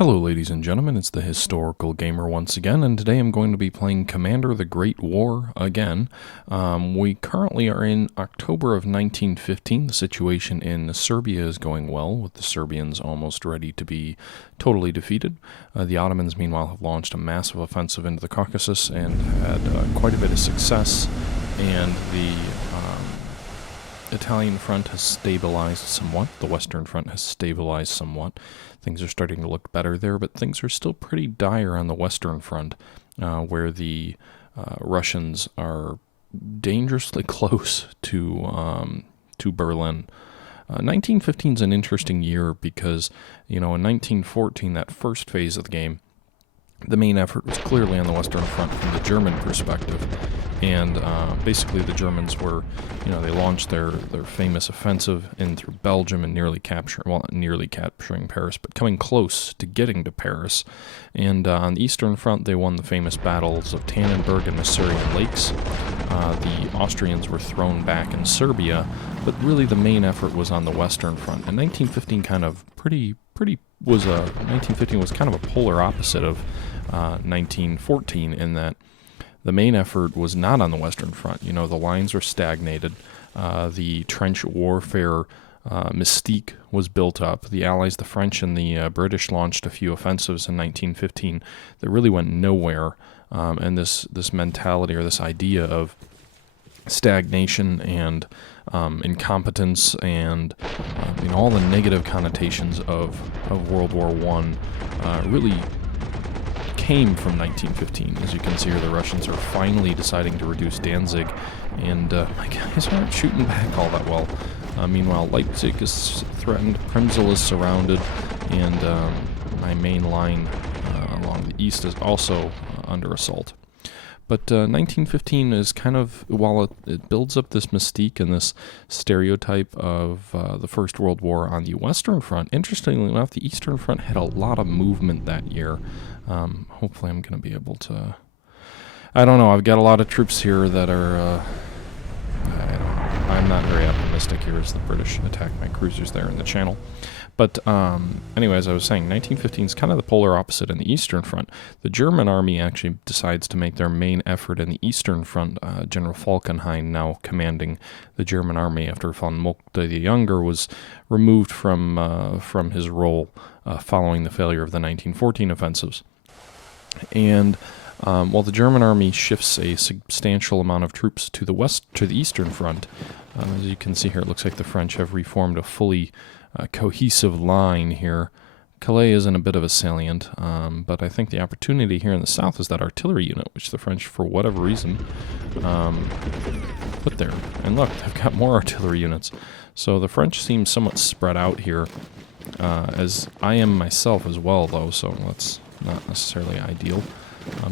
Hello ladies and gentlemen, it's the Historical Gamer once again, and today I'm going to be playing Commander the Great War again. We currently are in October of 1915. The situation in Serbia is going well, with the Serbians almost ready to be totally defeated. The Ottomans, meanwhile, have launched a massive offensive into the Caucasus and had quite a bit of success, and the Italian front has stabilized somewhat. The Western front has stabilized somewhat. Things are starting to look better there, but things are still pretty dire on the Western front, where the Russians are dangerously close to Berlin. 1915 is an interesting year because, in 1914, that first phase of the game, the main effort was clearly on the Western Front from the German perspective. And basically the Germans were, they launched their famous offensive in through Belgium and nearly capturing Paris, but coming close to getting to Paris. And on the Eastern Front, they won the famous battles of Tannenberg and the Masurian Lakes. The Austrians were thrown back in Serbia, but really the main effort was on the Western Front. And 1915 1915 was kind of a polar opposite of 1914 in that the main effort was not on the Western Front. The lines were stagnated. The trench warfare mystique was built up. The Allies, the French, and the British launched a few offensives in 1915 that really went nowhere. And this mentality or this idea of stagnation and incompetence and all the negative connotations of World War I really came from 1915. As you can see here, the Russians are finally deciding to reduce Danzig, and my guys aren't shooting back all that well. Meanwhile, Leipzig is threatened, Przemysl is surrounded, and my main line along the east is also under assault. But 1915 is kind of, while it builds up this mystique and this stereotype of the First World War on the Western Front, interestingly enough, the Eastern Front had a lot of movement that year. Hopefully I'm going to be able to... I don't know, I've got a lot of troops here that are... I'm not very optimistic here as the British attack my cruisers there in the channel. But anyway, as I was saying, 1915 is kind of the polar opposite in the Eastern Front. The German army actually decides to make their main effort in the Eastern Front. General Falkenhayn, now commanding the German army after von Moltke the Younger was removed from his role following the failure of the 1914 offensives. And while the German army shifts a substantial amount of troops to the Eastern Front, as you can see here, it looks like the French have reformed a fully cohesive line here. Calais is in a bit of a salient, but I think the opportunity here in the south is that artillery unit, which the French, for whatever reason, put there. And look, they've got more artillery units. So the French seem somewhat spread out here, as I am myself as well, though, so that's not necessarily ideal.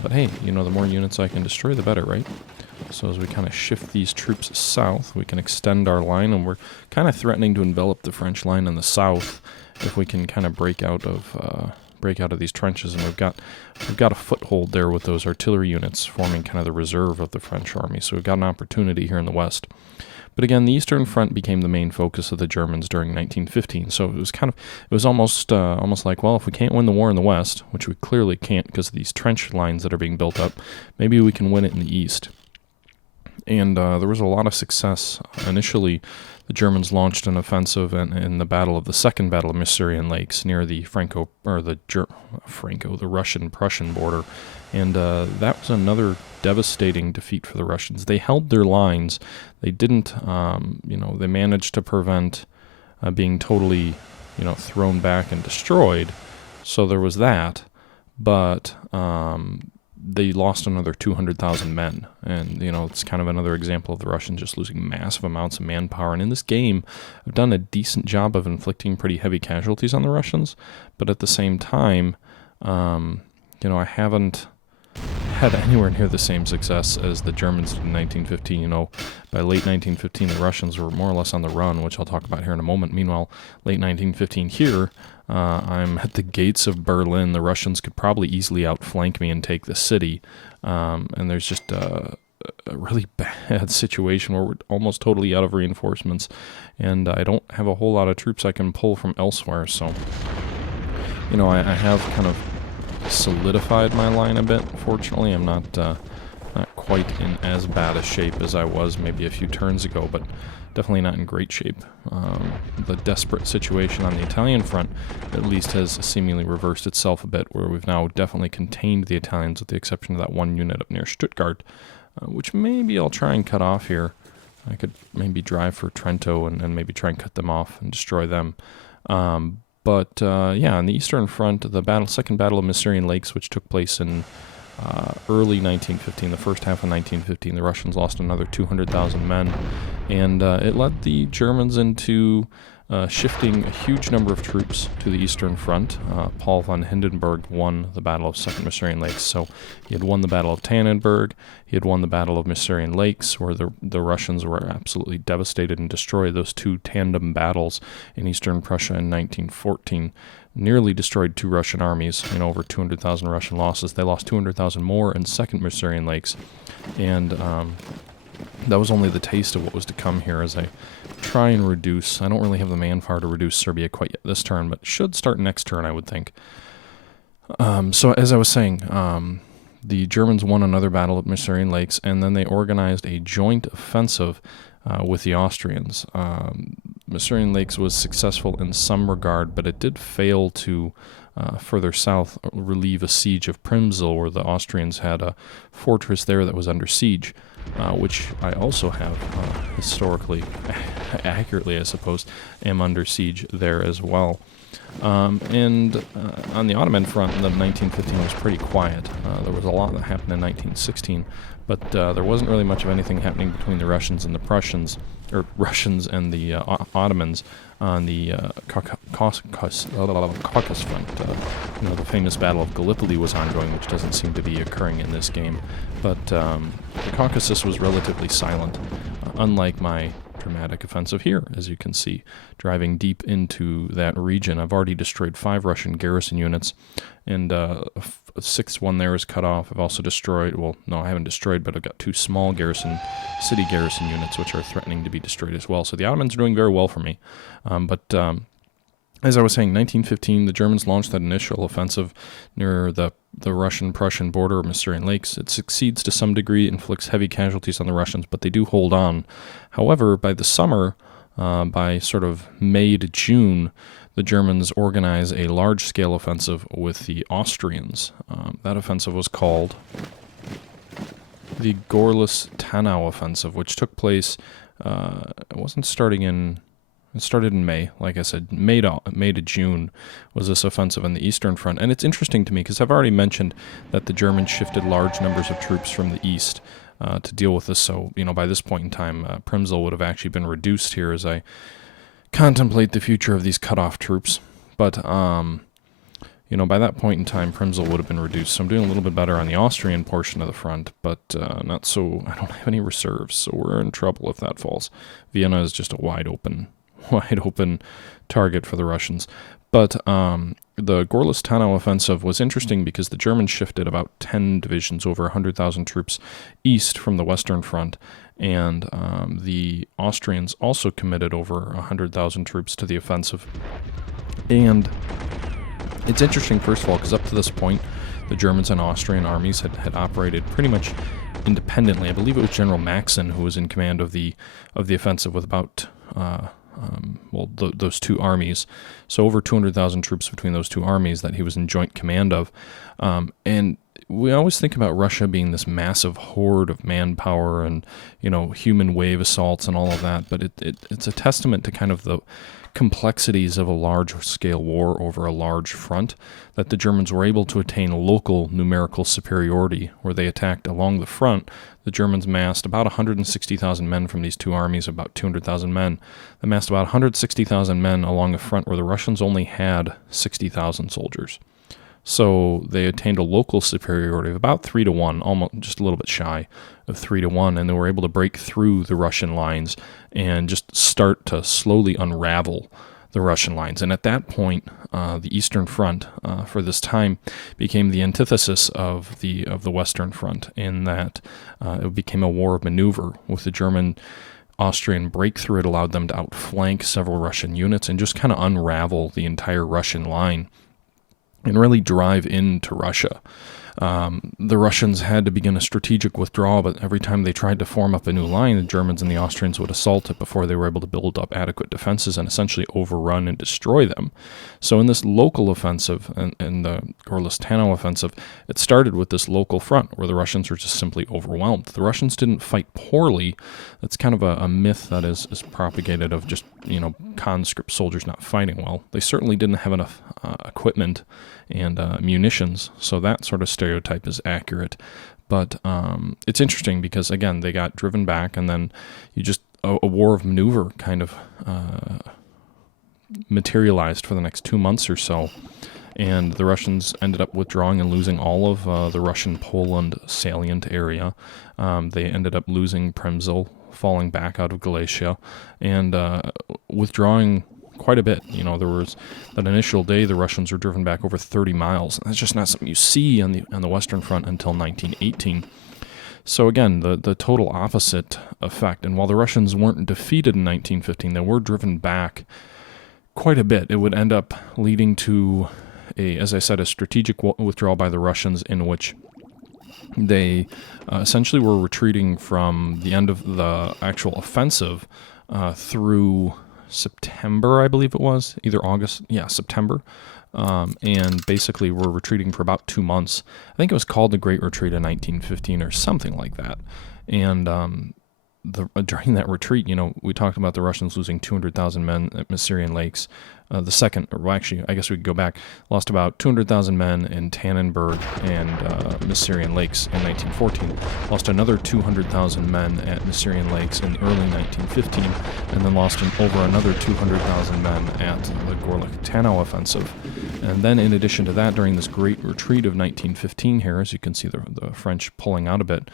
But hey, the more units I can destroy, the better, right? So as we kind of shift these troops south, we can extend our line, and we're kind of threatening to envelop the French line in the south if we can kind of break out of these trenches. And we've got a foothold there with those artillery units forming kind of the reserve of the French army. So we've got an opportunity here in the west. But again, the Eastern Front became the main focus of the Germans during 1915. So it was almost like, well, if we can't win the war in the west, which we clearly can't because of these trench lines that are being built up, maybe we can win it in the east. And there was a lot of success. Initially, the Germans launched an offensive in the Second Battle of Masurian Lakes near the the Russian-Prussian border. And that was another devastating defeat for the Russians. They held their lines. They didn't, they managed to prevent being totally, thrown back and destroyed. So there was that. But they lost another 200,000 men. And, it's kind of another example of the Russians just losing massive amounts of manpower. And in this game, I've done a decent job of inflicting pretty heavy casualties on the Russians. But at the same time, I haven't had anywhere near the same success as the Germans did in 1915. By late 1915, the Russians were more or less on the run, which I'll talk about here in a moment. Meanwhile, late 1915 here, I'm at the gates of Berlin. The Russians could probably easily outflank me and take the city. And there's just a really bad situation where we're almost totally out of reinforcements. And I don't have a whole lot of troops I can pull from elsewhere. So I have kind of solidified my line a bit. Fortunately, I'm not quite in as bad a shape as I was maybe a few turns ago, but definitely not in great shape. The desperate situation on the Italian front at least has seemingly reversed itself a bit, where we've now definitely contained the Italians with the exception of that one unit up near Stuttgart, which maybe I'll try and cut off here. I could maybe drive for Trento and maybe try and cut them off and destroy them. But on the Eastern Front, the Second Battle of Masurian Lakes, which took place in early 1915, the first half of 1915, the Russians lost another 200,000 men, and it led the Germans into shifting a huge number of troops to the Eastern Front. Paul von Hindenburg won the Battle of Second Masurian Lakes, so he had won the Battle of Tannenberg, he had won the Battle of Masurian Lakes, where the Russians were absolutely devastated and destroyed. Those two tandem battles in Eastern Prussia in 1914 nearly destroyed two Russian armies, over 200,000 Russian losses. They lost 200,000 more in Second Masurian Lakes, and that was only the taste of what was to come here as I try and reduce. I don't really have the manpower to reduce Serbia quite yet this turn, but should start next turn, I would think. So as I was saying, the Germans won another battle at Masurian Lakes, and then they organized a joint offensive with the Austrians. Masurian Lakes was successful in some regard, but it did fail to further south relieve a siege of Przemysl, where the Austrians had a fortress there that was under siege, which I also have historically, accurately I suppose, am under siege there as well. And on the Ottoman front, the 1915 was pretty quiet. There was a lot that happened in 1916, but there wasn't really much of anything happening between the Russians and the Prussians, or Russians and the Ottomans on the Caucasus front. The famous Battle of Gallipoli was ongoing, which doesn't seem to be occurring in this game. But the Caucasus was relatively silent, unlike my dramatic offensive here, as you can see, driving deep into that region. I've already destroyed 5 Russian garrison units, and a 6th one there is cut off. I've also destroyed, well, no, I haven't destroyed, but I've got 2 small city garrison units, which are threatening to be destroyed as well. So the Ottomans are doing very well for me. As I was saying, 1915, the Germans launched that initial offensive near the Russian-Prussian border of Masurian Lakes. It succeeds to some degree, inflicts heavy casualties on the Russians, but they do hold on. However, by the summer, by sort of May to June, the Germans organize a large-scale offensive with the Austrians. That offensive was called the Gorlice-Tannau offensive, which took place, it started in May, like I said. May to June was this offensive on the Eastern Front. And it's interesting to me because I've already mentioned that the Germans shifted large numbers of troops from the east to deal with this. So, by this point in time, Przemysl would have actually been reduced here as I contemplate the future of these cut-off troops. But, by that point in time, Przemysl would have been reduced. So I'm doing a little bit better on the Austrian portion of the front, but not so. I don't have any reserves, so we're in trouble if that falls. Vienna is just a wide open target for the Russians. But the Gorlice-Tannau offensive was interesting because the Germans shifted about 10 divisions, over 100,000 troops east from the Western Front, and the Austrians also committed over 100,000 troops to the offensive. And it's interesting, first of all, because up to this point, the Germans and Austrian armies had operated pretty much independently. I believe it was General Maxen who was in command of the offensive with about those two armies. So over 200,000 troops between those two armies that he was in joint command of. And we always think about Russia being this massive horde of manpower and, human wave assaults and all of that. But it's a testament to kind of the complexities of a large-scale war over a large front, that the Germans were able to attain local numerical superiority, where they attacked along the front. The Germans massed about 160,000 men from these two armies, about 200,000 men. They massed about 160,000 men along the front, where the Russians only had 60,000 soldiers. So they attained a local superiority of about 3-1, almost just a little bit shy of 3-1, and they were able to break through the Russian lines and just start to slowly unravel the Russian lines. And at that point, the Eastern Front, for this time, became the antithesis of the Western Front, in that it became a war of maneuver. With the German-Austrian breakthrough, it allowed them to outflank several Russian units and just kind of unravel the entire Russian line. and really drive into Russia. The Russians had to begin a strategic withdrawal, but every time they tried to form up a new line, the Germans and the Austrians would assault it before they were able to build up adequate defenses and essentially overrun and destroy them. So in this local offensive, and the Gorlice-Tanow offensive, it started with this local front where the Russians were just simply overwhelmed. The Russians didn't fight poorly. That's kind of a myth that is propagated of just, conscript soldiers not fighting well. They certainly didn't have enough equipment and munitions, so that sort of stereotype is accurate. But it's interesting because, again, they got driven back, and then a war of maneuver kind of materialized for the next 2 months or so, and the Russians ended up withdrawing and losing all of the Russian Poland salient area. They ended up losing Przemysl, falling back out of Galicia, and withdrawing quite a bit. There was that initial day the Russians were driven back over 30 miles. That's just not something you see on the Western Front until 1918. So again, the total opposite effect. And while the Russians weren't defeated in 1915, they were driven back quite a bit. It would end up leading to as I said, a strategic withdrawal by the Russians in which they essentially were retreating from the end of the actual offensive through September, I believe it was, either August, September, and basically were retreating for about 2 months. I think it was called the Great Retreat in 1915 or something like that. And during that retreat, we talked about the Russians losing 200,000 men at Masurian Lakes. The second, or actually, I guess we could go back, lost about 200,000 men in Tannenberg and Masurian Lakes in 1914, lost another 200,000 men at Masurian Lakes in early 1915, and then lost over another 200,000 men at the Gorlice-Tanow offensive. And then in addition to that, during this Great Retreat of 1915 here, as you can see the French pulling out a bit,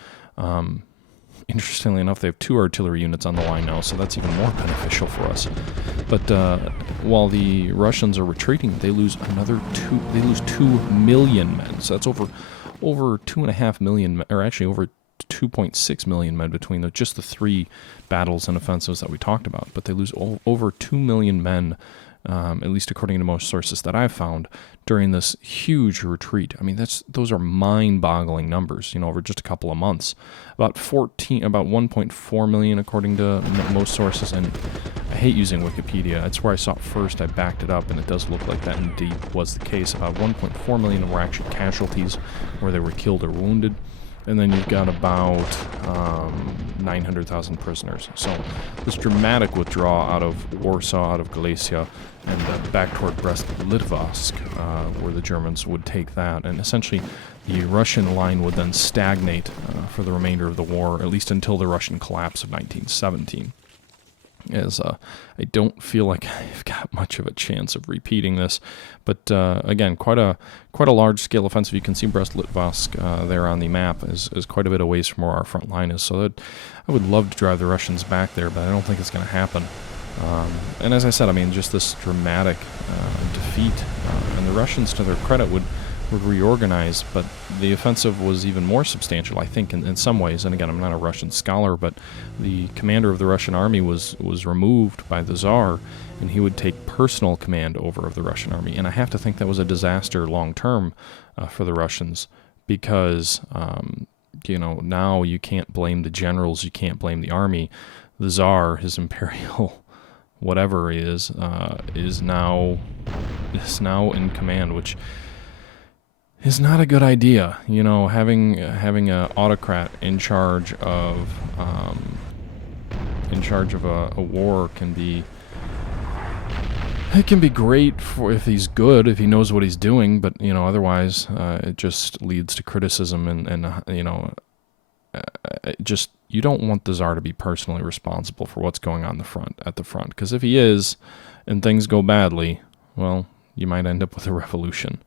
interestingly enough, they have 2 artillery units on the line now, so that's even more beneficial for us. But while the Russians are retreating, they lose 2 million men. So that's over 2.5 million, or actually over 2.6 million men between just the 3 battles and offensives that we talked about. But they lose over 2 million men, at least according to most sources that I've found, during this huge retreat. I mean, those are mind-boggling numbers, over just a couple of months. About 1.4 million according to most sources, and I hate using Wikipedia. It's where I saw it first. I backed it up, and it does look like that indeed was the case. About 1.4 million were actually casualties, where they were killed or wounded. And then you've got about 900,000 prisoners. So this dramatic withdrawal out of Warsaw, out of Galicia, and back toward Brest-Litovsk, where the Germans would take that. And essentially the Russian line would then stagnate for the remainder of the war, at least until the Russian collapse of 1917. As I don't feel like I've got much of a chance of repeating this, but again, quite a large-scale offensive. You can see Brest-Litovsk there on the map is quite a bit away from where our front line is. So I would love to drive the Russians back there, but I don't think it's going to happen. And as I said, I mean, just this dramatic defeat, and the Russians, to their credit, would reorganize, but the offensive was even more substantial, I think, in some ways. And again, I'm not a Russian scholar, but the commander of the Russian army was removed by the Tsar, and he would take personal command over of the Russian army. And I have to think that was a disaster long-term for the Russians, because, now you can't blame the generals, you can't blame the army. The Tsar, his imperial whatever he is now in command, which is not a good idea. Having an autocrat in charge of a war can be great for if he's good, if he knows what he's doing, but otherwise it just leads to criticism and you don't want the Tsar to be personally responsible for what's going on at the front, because if he is and things go badly, well, you might end up with a revolution.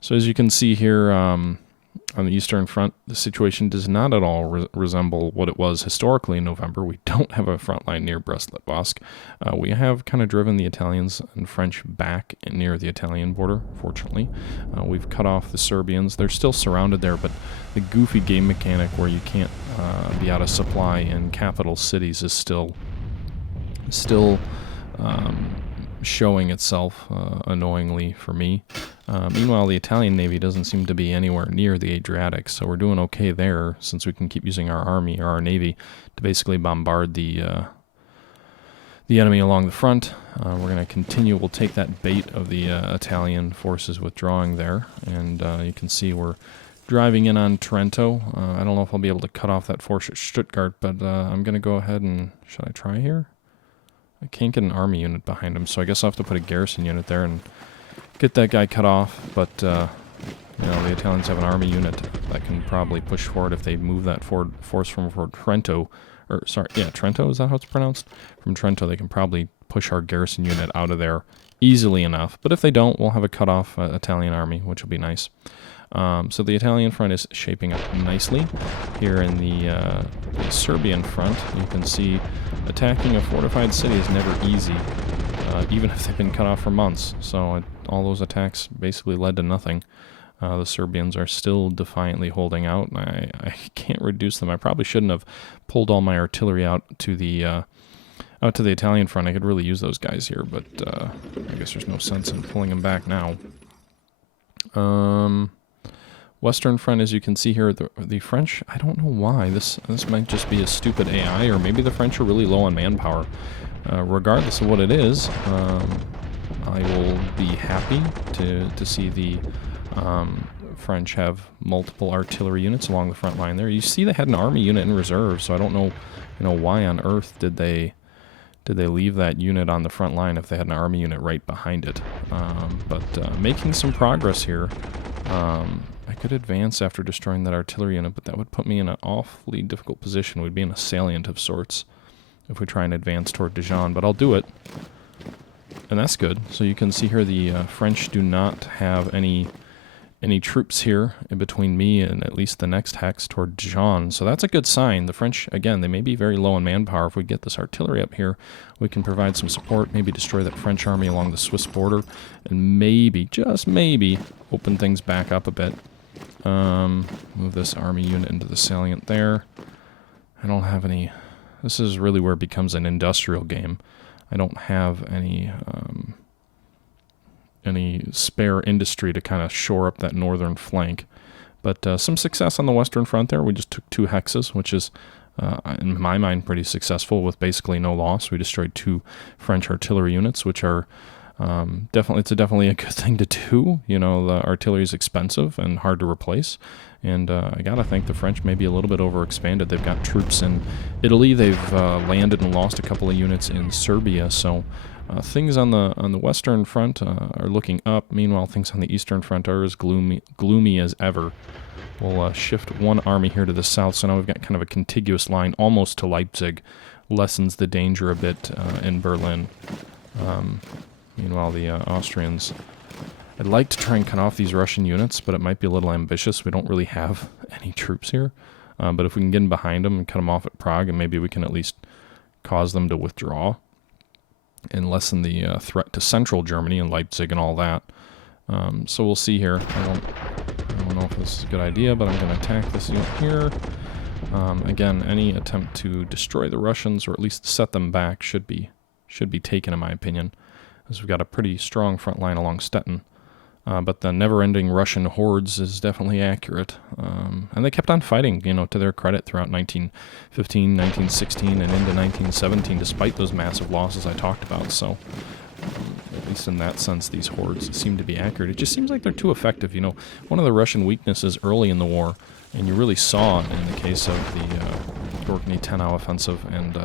So as you can see here on the Eastern Front, the situation does not at all resemble what it was historically in November. We don't have a front line near Brest-Litovsk. We have kind of driven the Italians and French back near the Italian border, fortunately. We've cut off the Serbians. They're still surrounded there, but the goofy game mechanic where you can't be out of supply in capital cities is still showing itself annoyingly for me. Meanwhile, the Italian Navy doesn't seem to be anywhere near the Adriatic, so we're doing okay there since we can keep using our army or our navy to basically bombard the enemy along the front. We're going to continue. We'll take that bait of the Italian forces withdrawing there, and you can see we're driving in on Trento. I don't know if I'll be able to cut off that force at Stuttgart, but I'm going to go ahead and... Should I try here? I can't get an army unit behind him, so I guess I'll have to put a garrison unit there and get that guy cut off. But, you know, the Italians have an army unit that can probably push forward if they move that force from Trento. Or, sorry, yeah, Trento, is that how it's pronounced? From Trento, they can probably push our garrison unit out of there easily enough. But if they don't, we'll have a cut-off Italian army, which will be nice. So the Italian front is shaping up nicely. Here in the Serbian front, you can see attacking a fortified city is never easy, even if they've been cut off for months. So all those attacks basically led to nothing. The Serbians are still defiantly holding out. I can't reduce them. I probably shouldn't have pulled all my artillery out to the Italian front. I could really use those guys here, but I guess there's no sense in pulling them back now. Western front, as you can see here, the French, I don't know why. This might just be a stupid AI, or maybe the French are really low on manpower. Regardless of what it is, I will be happy to see the French have multiple artillery units along the front line there. You see they had an army unit in reserve, so I don't know, why on earth did they leave that unit on the front line if they had an army unit right behind it. But making some progress here. I could advance after destroying that artillery unit, but that would put me in an awfully difficult position. We'd be in a salient of sorts if we try and advance toward Dijon, but I'll do it. And that's good. So you can see here the French do not have any troops here in between me and at least the next hex toward Dijon. So that's a good sign. The French, again, they may be very low on manpower. If we get this artillery up here, we can provide some support, maybe destroy that French army along the Swiss border, and maybe, just maybe, open things back up a bit. Move this army unit into the salient there. I don't have any... This is really where it becomes an industrial game. I don't have any spare industry to kind of shore up that northern flank. But some success on the western front there. We just took 2 hexes, which is, in my mind, pretty successful with basically no loss. We destroyed 2 French artillery units, which are definitely a good thing to do. You know, the artillery is expensive and hard to replace. And I gotta think the French may be a little bit overexpanded. They've got troops in Italy. They've landed and lost a couple of units in Serbia. So things on the western front are looking up. Meanwhile, things on the eastern front are as gloomy as ever. We'll shift 1 army here to the south. So now we've got kind of a contiguous line almost to Leipzig. Lessens the danger a bit in Berlin. Meanwhile, the Austrians... I'd like to try and cut off these Russian units, but it might be a little ambitious. We don't really have any troops here. But if we can get in behind them and cut them off at Prague, and maybe we can at least cause them to withdraw and lessen the threat to central Germany and Leipzig and all that. So we'll see here. I don't know if this is a good idea, but I'm going to attack this unit here. Again, any attempt to destroy the Russians, or at least set them back, should be taken, in my opinion, as we've got a pretty strong front line along Stettin. But the never-ending Russian hordes is definitely accurate. And they kept on fighting, to their credit, throughout 1915, 1916, and into 1917, despite those massive losses I talked about. So, at least in that sense, these hordes seem to be accurate. It just seems like they're too effective. One of the Russian weaknesses early in the war, and you really saw in the case of the Gorkny-Tenau offensive and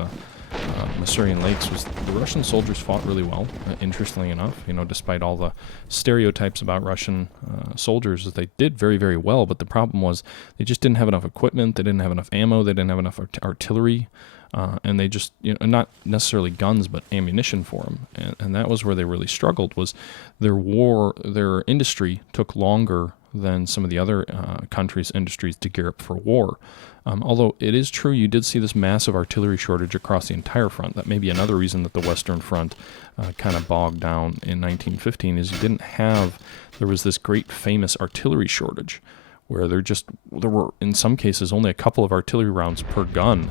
Masurian Lakes, was the Russian soldiers fought really well, interestingly enough. Despite all the stereotypes about Russian soldiers, they did very, very well, but the problem was they just didn't have enough equipment, they didn't have enough ammo, they didn't have enough artillery, and they just, not necessarily guns, but ammunition for them. And that was where they really struggled, was their industry took longer than some of the other countries' industries to gear up for war. Although it is true you did see this massive artillery shortage across the entire front. That may be another reason that the Western Front kind of bogged down in 1915, is there was this great famous artillery shortage where there were, in some cases, only a couple of artillery rounds per gun,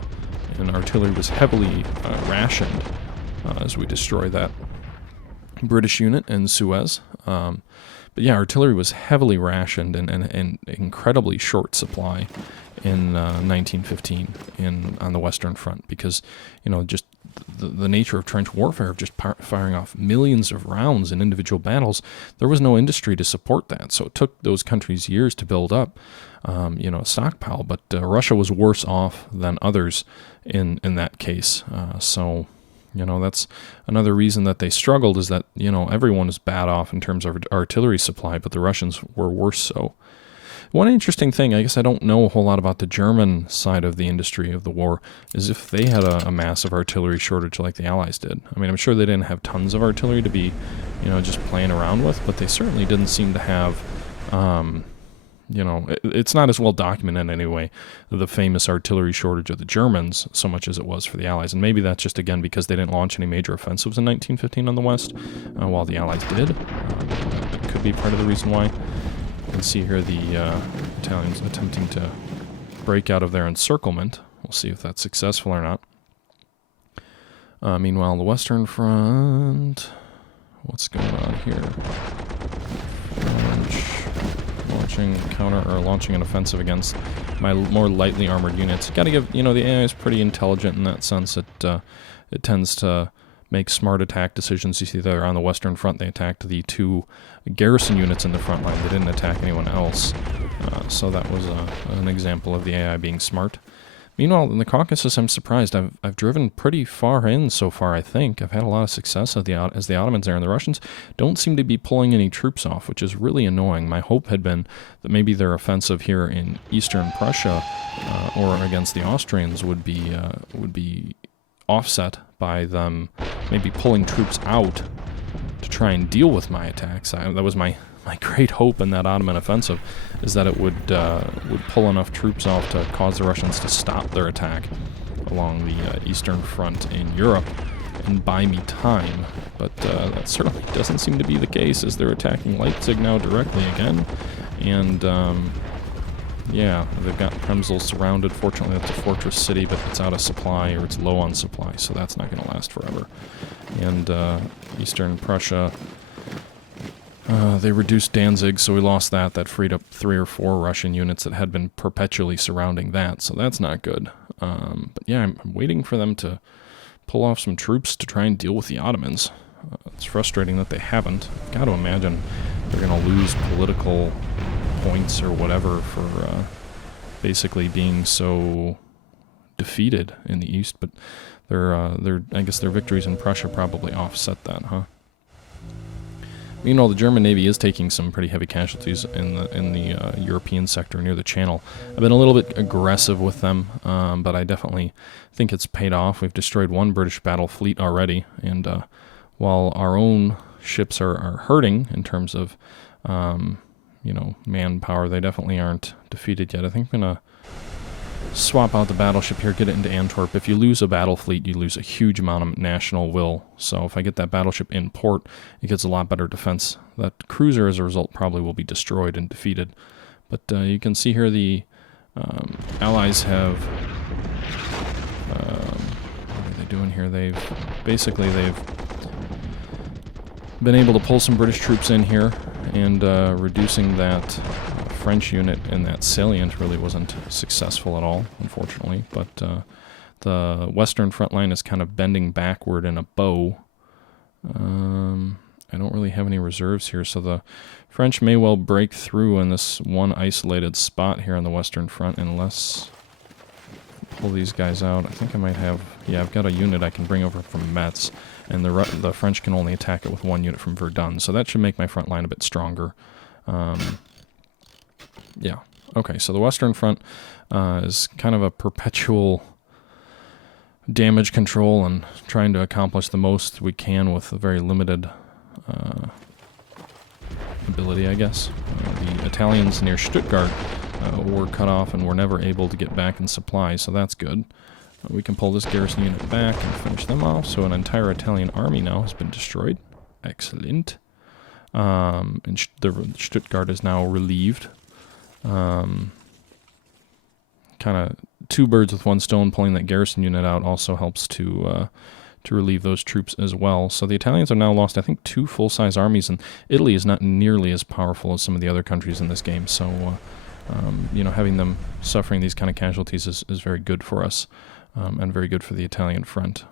and artillery was heavily rationed as we destroy that British unit in Suez. But yeah, artillery was heavily rationed and incredibly short supply in 1915 on the Western Front because, just the nature of trench warfare of just firing off millions of rounds in individual battles, there was no industry to support that. So it took those countries years to build up, a stockpile. But Russia was worse off than others in that case. So that's another reason that they struggled is that, everyone is bad off in terms of artillery supply, but the Russians were worse so. One interesting thing, I guess I don't know a whole lot about the German side of the industry of the war, is if they had a massive artillery shortage like the Allies did. I mean, I'm sure they didn't have tons of artillery to be, just playing around with, but they certainly didn't seem to have, it's not as well documented anyway, the famous artillery shortage of the Germans, so much as it was for the Allies. And maybe that's just, again, because they didn't launch any major offensives in 1915 on the West, while the Allies did. That could be part of the reason why. You can see here the Italians attempting to break out of their encirclement. We'll see if that's successful or not. Meanwhile, the Western Front, what's going on here? Launching an offensive against my more lightly armored units. Got to give, the AI is pretty intelligent in that sense. It tends to make smart attack decisions. You see there on the Western Front, they attacked the 2 garrison units in the front line. They didn't attack anyone else. So that was an example of the AI being smart. Meanwhile, in the Caucasus, I'm surprised. I've driven pretty far in so far, I think. I've had a lot of success as the Ottomans there, and the Russians don't seem to be pulling any troops off, which is really annoying. My hope had been that maybe their offensive here in eastern Prussia or against the Austrians would be offset by them maybe pulling troops out to try and deal with my attacks. That was my great hope in that Ottoman offensive, is that it would pull enough troops off to cause the Russians to stop their attack along the eastern front in Europe and buy me time. But that certainly doesn't seem to be the case, as they're attacking Leipzig now directly again. And yeah, they've got Premysl surrounded. Fortunately, that's a fortress city, but it's out of supply, or it's low on supply, so that's not going to last forever. And eastern Prussia, they reduced Danzig, so we lost that. That freed up 3 or 4 Russian units that had been perpetually surrounding that, so that's not good. But yeah, I'm waiting for them to pull off some troops to try and deal with the Ottomans. It's frustrating that they haven't. I've got to imagine they're going to lose political points or whatever for basically being so defeated in the east, but I guess their victories in Prussia probably offset that, huh? Meanwhile, the German Navy is taking some pretty heavy casualties in the European sector near the Channel. I've been a little bit aggressive with them, but I definitely think it's paid off. We've destroyed 1 British battle fleet already, and while our own ships are hurting in terms of manpower, they definitely aren't defeated yet. I think I'm gonna swap out the battleship here, get it into Antwerp. If you lose a battle fleet, you lose a huge amount of national will. So if I get that battleship in port, it gets a lot better defense. That cruiser, as a result, probably will be destroyed and defeated. But you can see here the Allies have... what are they doing here? They've been able to pull some British troops in here, and reducing that French unit in that salient really wasn't successful at all, unfortunately. But the western front line is kind of bending backward in a bow. I don't really have any reserves here, so the French may well break through in this one isolated spot here on the western front, unless pull these guys out. I think I might have... Yeah, I've got a unit I can bring over from Metz, and the French can only attack it with 1 unit from Verdun, so that should make my front line a bit stronger. Yeah. Okay, so the Western Front is kind of a perpetual damage control and trying to accomplish the most we can with a very limited ability, I guess. The Italians near Stuttgart were cut off and were never able to get back in supply, so that's good. We can pull this garrison unit back and finish them off, so an entire Italian army now has been destroyed. Excellent. And Stuttgart is now relieved. Kind of 2 birds with 1 stone. Pulling that garrison unit out also helps to to relieve those troops as well. So the Italians have now lost, I think, 2 full-size armies, and Italy is not nearly as powerful as some of the other countries in this game. So, you know, having them suffering these kind of casualties is very good for us, and very good for the Italian front.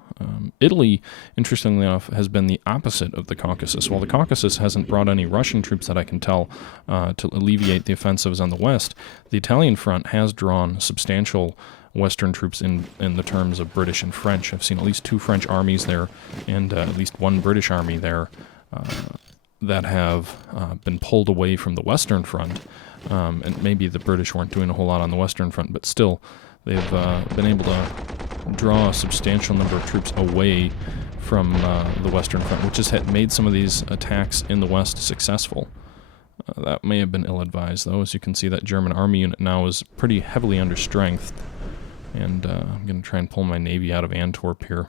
Italy, interestingly enough, has been the opposite of the Caucasus. While the Caucasus hasn't brought any Russian troops that I can tell to alleviate the offensives on the west, the Italian front has drawn substantial Western troops in the terms of British and French. I've seen at least 2 French armies there and at least 1 British army there that have been pulled away from the Western front. And maybe the British weren't doing a whole lot on the Western front, but still, they've been able to draw a substantial number of troops away from the Western front, which has made some of these attacks in the west successful. That may have been ill-advised, though. As you can see, that German army unit now is pretty heavily under-strengthed. And I'm going to try and pull my navy out of Antwerp here.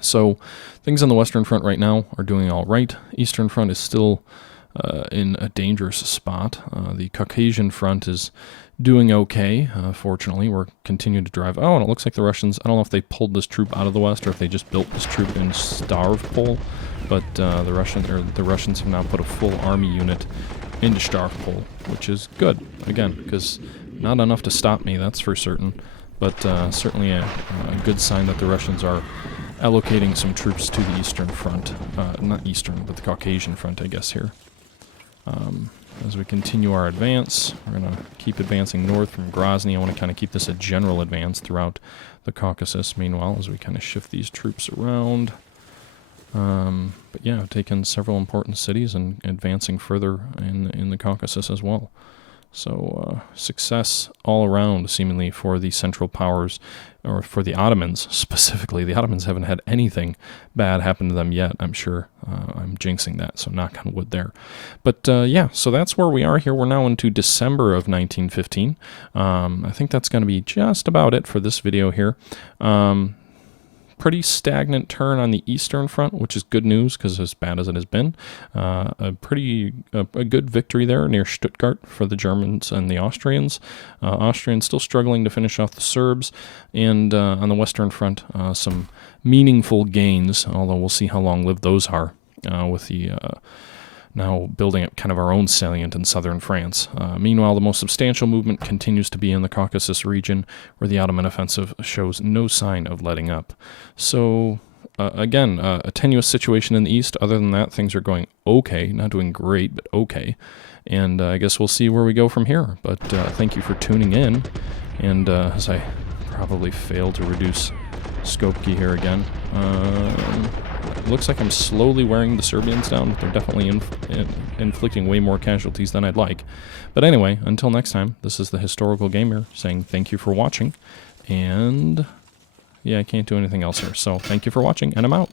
So, things on the Western front right now are doing all right. Eastern front is still in a dangerous spot. The Caucasian front is doing okay. Fortunately, we're continuing to drive. Oh, and it looks like the Russians, I don't know if they pulled this troop out of the west or if they just built this troop in Stavropol, but the Russians have now put a full army unit into Stavropol, which is good, again, because not enough to stop me, that's for certain, but certainly a good sign that the Russians are allocating some troops to the Eastern front. Not Eastern, but the Caucasian front, I guess, here. As we continue our advance, we're going to keep advancing north from Grozny. I want to kind of keep this a general advance throughout the Caucasus, meanwhile, as we kind of shift these troops around. But yeah, I've taken several important cities and advancing further in the Caucasus as well. So success all around, seemingly, for the Central Powers, or for the Ottomans specifically. The Ottomans haven't had anything bad happen to them yet, I'm sure. I'm jinxing that, so knock on wood there. But yeah, so that's where we are here. We're now into December of 1915. I think that's going to be just about it for this video here. Pretty stagnant turn on the Eastern front, which is good news because as bad as it has been, a good victory there near Stuttgart for the Germans and the Austrians. Austrians still struggling to finish off the Serbs, and on the Western front, some meaningful gains, although we'll see how long-lived those are with the now building up kind of our own salient in southern France. Meanwhile, the most substantial movement continues to be in the Caucasus region, where the Ottoman offensive shows no sign of letting up. So, again, a tenuous situation in the east. Other than that, things are going okay. Not doing great, but okay. And I guess we'll see where we go from here. But thank you for tuning in. And as I probably failed to reduce scope key here again. Looks like I'm slowly wearing the Serbians down, but they're definitely inflicting way more casualties than I'd like. But anyway, until next time, this is the Historical Gamer saying thank you for watching, and yeah, I can't do anything else here, so thank you for watching, and I'm out.